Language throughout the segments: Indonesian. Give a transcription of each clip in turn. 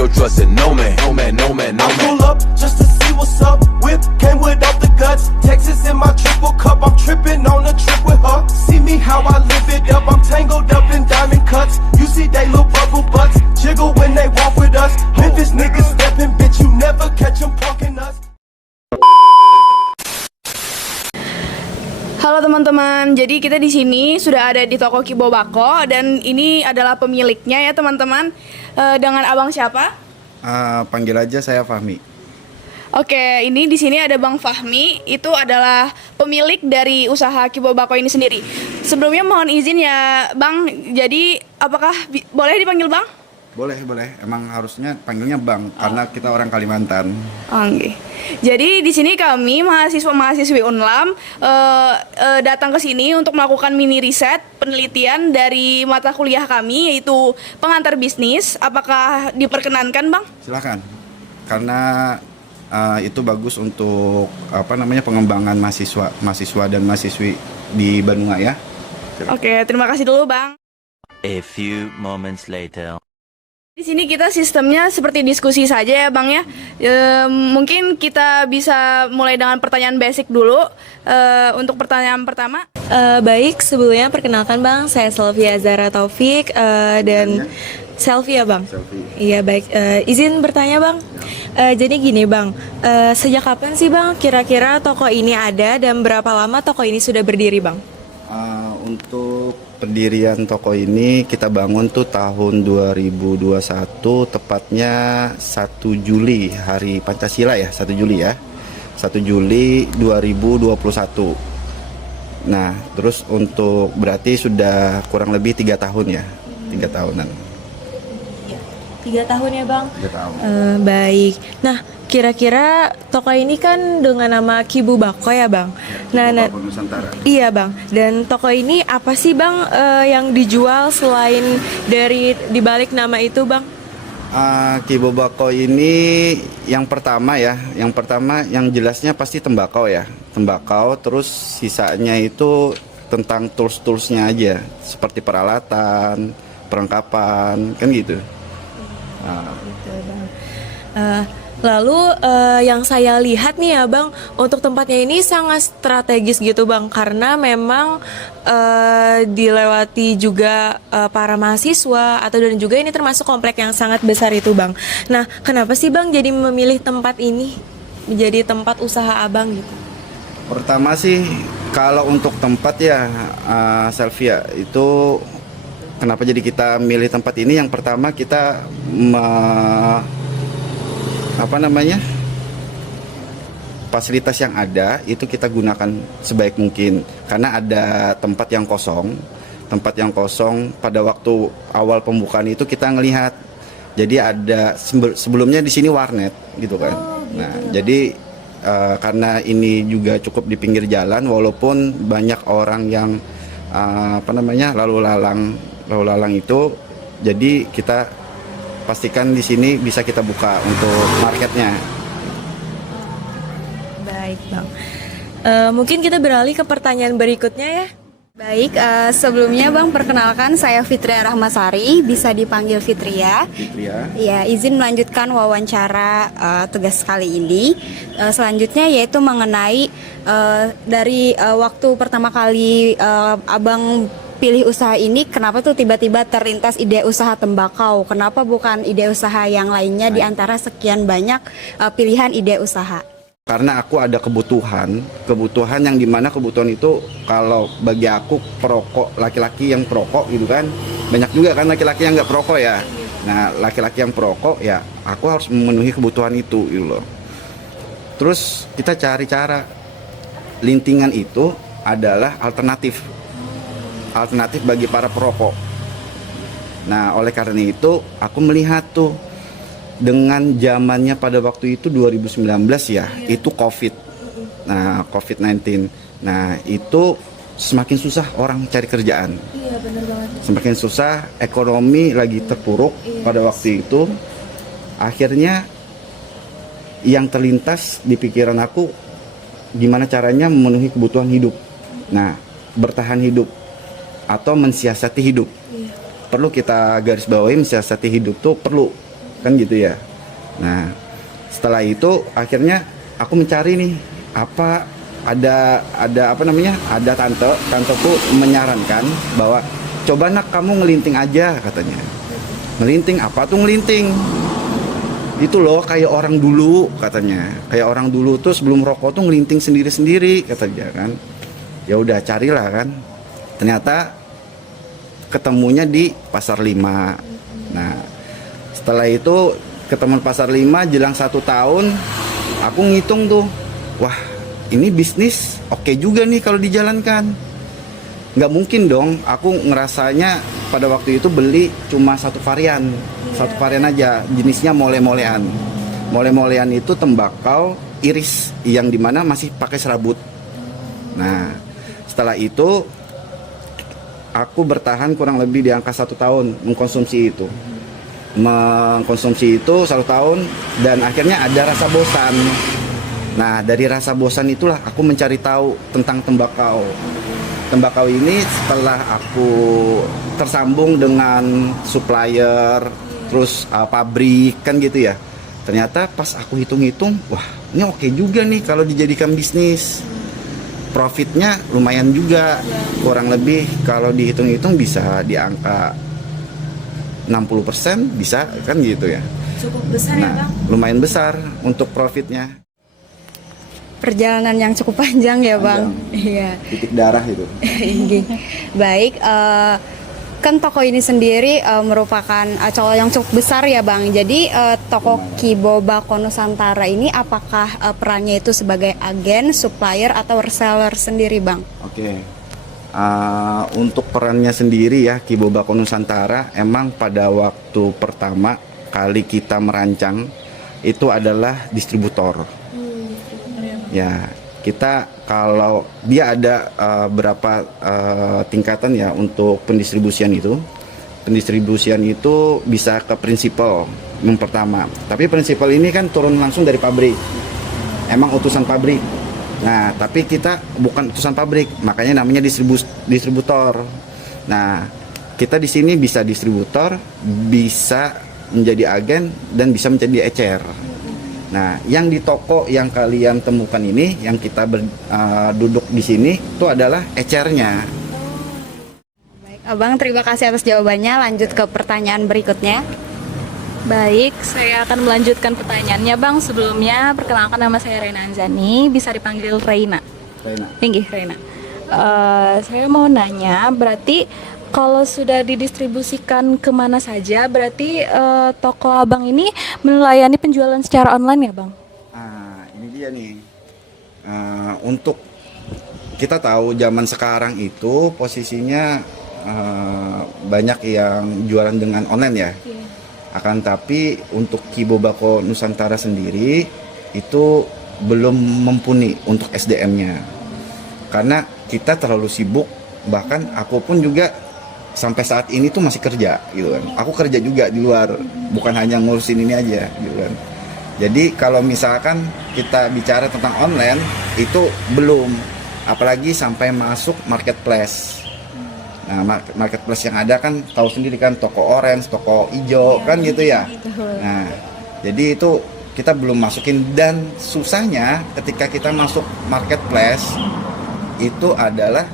still trusting no man, no man, no man, no I man. pull up just to see what's up. Whip came without the guts. Texas in my triple cup. I'm tripping on a trip with her. See me how I live it up. I'm tangled up in diamond cuts. You see they little bubble butts jiggle when they walk with us. Memphis niggas stepping, bitch. You never catch them punking us. Halo teman-teman, jadi kita di sini sudah ada di toko Kibo Bako dan ini adalah pemiliknya ya teman-teman. Dengan abang siapa? Panggil aja saya Fahmi. Oke, ini di sini ada Bang Fahmi, itu adalah pemilik dari usaha Kibo Bako ini sendiri. Sebelumnya mohon izin ya Bang, jadi apakah boleh dipanggil Bang? Boleh. Emang harusnya panggilnya Bang karena kita orang Kalimantan. Oke. Jadi di sini kami mahasiswa-mahasiswi Unlam datang ke sini untuk melakukan mini riset penelitian dari mata kuliah kami yaitu pengantar bisnis. Apakah diperkenankan, Bang? Silakan. Karena itu bagus untuk pengembangan mahasiswa dan mahasiswi di Bandung ya. Silakan. Oke, terima kasih dulu, Bang. A few moments later. Di sini kita sistemnya seperti diskusi saja ya Bang ya. Mungkin kita bisa mulai dengan pertanyaan basic dulu. Untuk pertanyaan pertama. Baik, sebelumnya perkenalkan Bang, saya Selvia Zara Taufik dan Selvia Bang. Selfie. Iya baik, izin bertanya Bang. Jadi gini Bang, sejak kapan sih Bang kira-kira toko ini ada dan berapa lama toko ini sudah berdiri Bang? Untuk pendirian toko ini kita bangun tuh tahun 2021, tepatnya 1 Juli, hari Pancasila ya, 1 Juli ya. 1 Juli 2021. Nah, terus untuk berarti sudah kurang lebih 3 tahun ya, 3 tahunan. 3 tahun ya Bang? 3 tahun. Baik, nah kira-kira toko ini kan dengan nama Kibo Bako ya Bang? Bako Nusantara. Iya Bang, dan toko ini apa sih Bang yang dijual selain dari dibalik nama itu Bang? Kibo Bako ini yang pertama yang jelasnya pasti tembakau ya, tembakau, terus sisanya itu tentang tools-toolsnya aja, seperti peralatan, perlengkapan, kan gitu. Gitu Bang. Lalu yang saya lihat nih ya Bang, untuk tempatnya ini sangat strategis gitu Bang, karena memang dilewati juga para mahasiswa dan juga ini termasuk komplek yang sangat besar itu Bang. Nah, kenapa sih Bang jadi memilih tempat ini menjadi tempat usaha Abang gitu? Pertama sih kalau untuk tempat ya Selvia itu kenapa jadi kita milih tempat ini? Yang pertama kita fasilitas yang ada itu kita gunakan sebaik mungkin, karena ada tempat yang kosong pada waktu awal pembukaan itu kita ngelihat, jadi ada sebelumnya di sini warnet gitu kan. Nah jadi karena ini juga cukup di pinggir jalan, walaupun banyak orang yang lalu lalang itu, jadi kita pastikan di sini bisa kita buka untuk marketnya. Baik Bang, mungkin kita beralih ke pertanyaan berikutnya ya. Baik, sebelumnya Bang perkenalkan saya Fitria Rahmasari, bisa dipanggil Fitria. Ya, izin melanjutkan wawancara tugas kali ini. Selanjutnya yaitu mengenai dari waktu pertama kali Abang pilih usaha ini, kenapa tuh tiba-tiba terlintas ide usaha tembakau? Kenapa bukan ide usaha yang lainnya di antara sekian banyak pilihan ide usaha? Karena aku ada kebutuhan yang dimana kebutuhan itu, kalau bagi aku perokok, laki-laki yang perokok gitu kan, banyak juga kan laki-laki yang nggak perokok ya. Nah laki-laki yang perokok ya aku harus memenuhi kebutuhan itu gitu loh. Terus kita cari cara, lintingan itu adalah alternatif bagi para perokok. Nah oleh karena itu aku melihat tuh, dengan zamannya pada waktu itu 2019 ya, itu COVID. Nah, COVID-19. Nah, itu semakin susah orang cari kerjaan. Iya, benar banget. Semakin susah, ekonomi lagi terpuruk pada waktu itu. Akhirnya yang terlintas di pikiran aku, gimana caranya memenuhi kebutuhan hidup. Nah, bertahan hidup atau mensiasati hidup. Perlu kita garis bawahi, mensiasati hidup tuh perlu. kan gitu ya. Nah setelah itu akhirnya aku mencari nih apa ada apa namanya, ada tanteku menyarankan bahwa coba nak kamu ngelinting aja katanya. Ngelinting apa tuh ngelinting? Itu loh kayak orang dulu katanya, kayak orang dulu tuh sebelum rokok tuh ngelinting sendiri-sendiri katanya kan. Ya udah carilah kan, ternyata ketemunya di Pasar 5. Nah setelah itu ketemu Pasar 5 jelang 1 tahun, aku ngitung tuh, wah ini bisnis oke juga nih kalau dijalankan. Nggak mungkin dong aku ngerasanya pada waktu itu beli cuma satu varian aja, jenisnya mole-molean. Mole-molean itu tembakau iris yang dimana masih pakai serabut. Nah setelah itu aku bertahan kurang lebih di angka 1 tahun mengkonsumsi itu 1 tahun, dan akhirnya ada rasa bosan. Nah dari rasa bosan itulah aku mencari tahu tentang tembakau. Tembakau ini setelah aku tersambung dengan supplier, terus pabrik kan gitu ya. Ternyata pas aku hitung-hitung, wah ini oke juga nih kalau dijadikan bisnis. Profitnya lumayan juga, kurang lebih kalau dihitung-hitung bisa di angka 60% bisa kan gitu ya. Cukup besar ya Bang? Lumayan besar untuk profitnya. Perjalanan yang cukup panjang ya Bang. Iya. Titik darah itu. Baik, kan toko ini sendiri merupakan colo yang cukup besar ya Bang. Jadi toko Kibo Bako Nusantara ini apakah perannya itu sebagai agen, supplier atau reseller sendiri Bang? Oke. Untuk perannya sendiri ya, Kibo Bako Nusantara emang pada waktu pertama kali kita merancang itu adalah distributor. Ya, kita kalau dia ada berapa tingkatan ya untuk pendistribusian itu. Pendistribusian itu bisa ke prinsipal yang pertama. Tapi prinsipal ini kan turun langsung dari pabrik. Emang utusan pabrik. Nah, tapi kita bukan utusan pabrik, makanya namanya distributor. Nah, kita di sini bisa distributor, bisa menjadi agen, dan bisa menjadi ecer. Nah, yang di toko yang kalian temukan ini, yang kita duduk di sini, itu adalah ecernya. Baik, Abang terima kasih atas jawabannya. Lanjut ke pertanyaan berikutnya. Baik, saya akan melanjutkan pertanyaannya Bang. Sebelumnya, perkenalkan nama saya Reina Anzani, bisa dipanggil Reina. Tinggi, Reina. Saya mau nanya, berarti kalau sudah didistribusikan kemana saja, berarti toko Abang ini melayani penjualan secara online ya Bang? Ini dia nih. Untuk kita tahu zaman sekarang itu posisinya banyak yang jualan dengan online ya. Akan tapi untuk Kibo Bako Nusantara sendiri itu belum mumpuni untuk SDM-nya. Karena kita terlalu sibuk, bahkan aku pun juga sampai saat ini tuh masih kerja gitu kan. Aku kerja juga di luar, bukan hanya ngurusin ini aja gitu kan. Jadi kalau misalkan kita bicara tentang online itu belum, apalagi sampai masuk marketplace. Nah, marketplace yang ada kan tahu sendiri kan, toko orange, toko hijau kan gitu ya. Nah, jadi itu kita belum masukin, dan susahnya ketika kita masuk marketplace itu adalah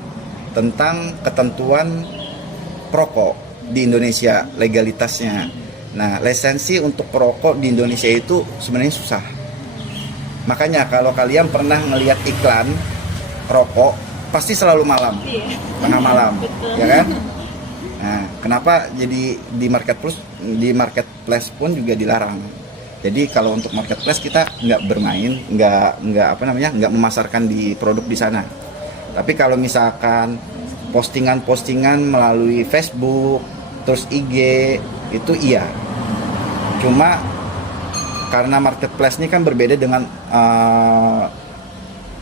tentang ketentuan perokok di Indonesia, legalitasnya. Nah, lisensi untuk perokok di Indonesia itu sebenarnya susah. Makanya kalau kalian pernah ngelihat iklan rokok, pasti selalu malam, tengah malam, ya kan? Nah, kenapa jadi di marketplace pun juga dilarang. Jadi kalau untuk marketplace kita nggak bermain, nggak memasarkan di produk di sana. Tapi kalau misalkan postingan melalui Facebook, terus IG, itu iya. Cuma karena marketplace ini kan berbeda dengan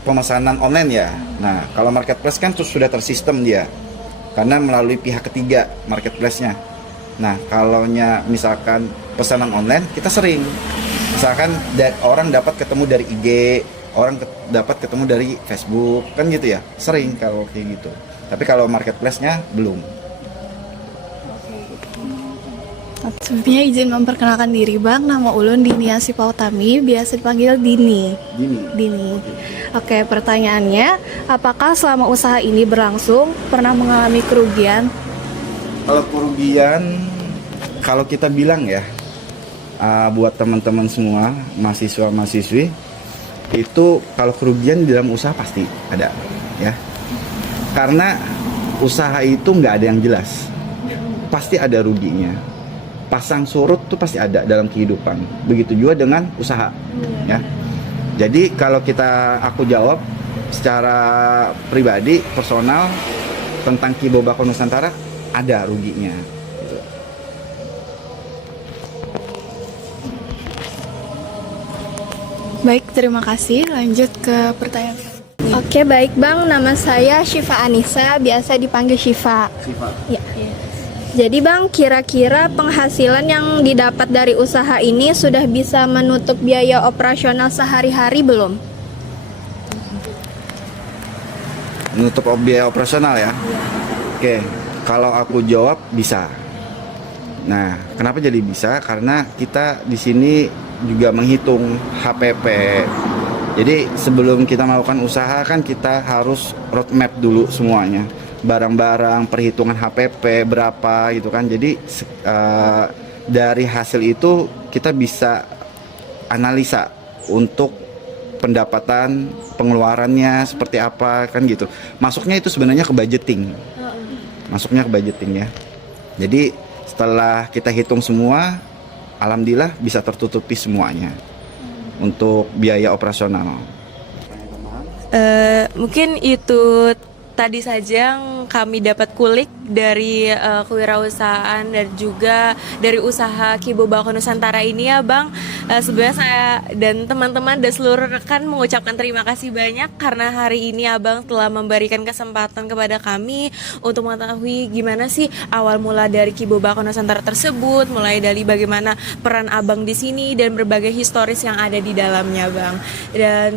pemesanan online ya. Nah, kalau marketplace kan sudah tersistem dia, karena melalui pihak ketiga marketplace-nya. Nah, kalau misalkan pesanan online, kita sering, misalkan orang dapat ketemu dari IG, orang dapat ketemu dari Facebook, kan gitu ya, sering kalau kayak gitu. Tapi kalau marketplace-nya belum. Sebelumnya izin memperkenalkan diri Bang, nama Ulun Dinia Sipautami, biasa dipanggil Dini. Dini. Oke, pertanyaannya, apakah selama usaha ini berlangsung pernah mengalami kerugian? Kalau kerugian, kalau kita bilang ya, buat teman-teman semua, mahasiswa-mahasiswi, itu kalau kerugian di dalam usaha pasti ada, ya. Karena usaha itu nggak ada yang jelas, pasti ada ruginya. Pasang surut tuh pasti ada dalam kehidupan. Begitu juga dengan usaha, ya. Jadi kalau aku jawab secara pribadi, personal tentang Ki Bobako Nusantara, ada ruginya. Gitu. Baik, terima kasih. Lanjut ke pertanyaan. Oke, baik Bang, nama saya Syifa Anissa, biasa dipanggil Syifa. Ya. Jadi Bang, kira-kira penghasilan yang didapat dari usaha ini sudah bisa menutup biaya operasional sehari-hari belum? Menutup biaya operasional ya? Oke, kalau aku jawab bisa. Nah, kenapa jadi bisa? Karena kita di sini juga menghitung HPP. Jadi sebelum kita melakukan usaha kan kita harus roadmap dulu semuanya. Barang-barang, perhitungan HPP berapa gitu kan. Jadi dari hasil itu kita bisa analisa untuk pendapatan, pengeluarannya seperti apa kan gitu. Masuknya itu sebenarnya ke budgeting. Masuknya ke budgeting ya. Jadi setelah kita hitung semua, alhamdulillah bisa tertutupi semuanya untuk biaya operasional. Mungkin itu tadi saja yang kami dapat kulik dari kewirausahaan dan juga dari usaha Ki Bobako Nusantara ini ya Bang. Sebenarnya saya dan teman-teman dan seluruh rekan mengucapkan terima kasih banyak karena hari ini Abang telah memberikan kesempatan kepada kami untuk mengetahui gimana sih awal mula dari Ki Bobako Nusantara tersebut, mulai dari bagaimana peran Abang di sini dan berbagai historis yang ada di dalamnya Bang. Dan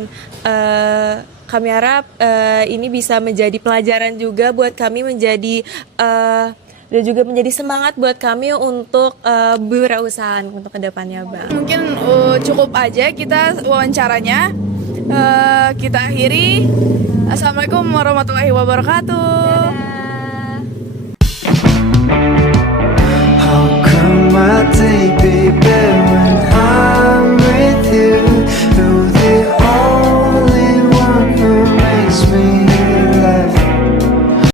kami harap ini bisa menjadi pelajaran juga buat kami menjadi dan juga menjadi semangat buat kami untuk berwirausaha untuk kedepannya Bang. Mungkin cukup aja kita wawancaranya. Kita akhiri. Assalamualaikum warahmatullahi wabarakatuh.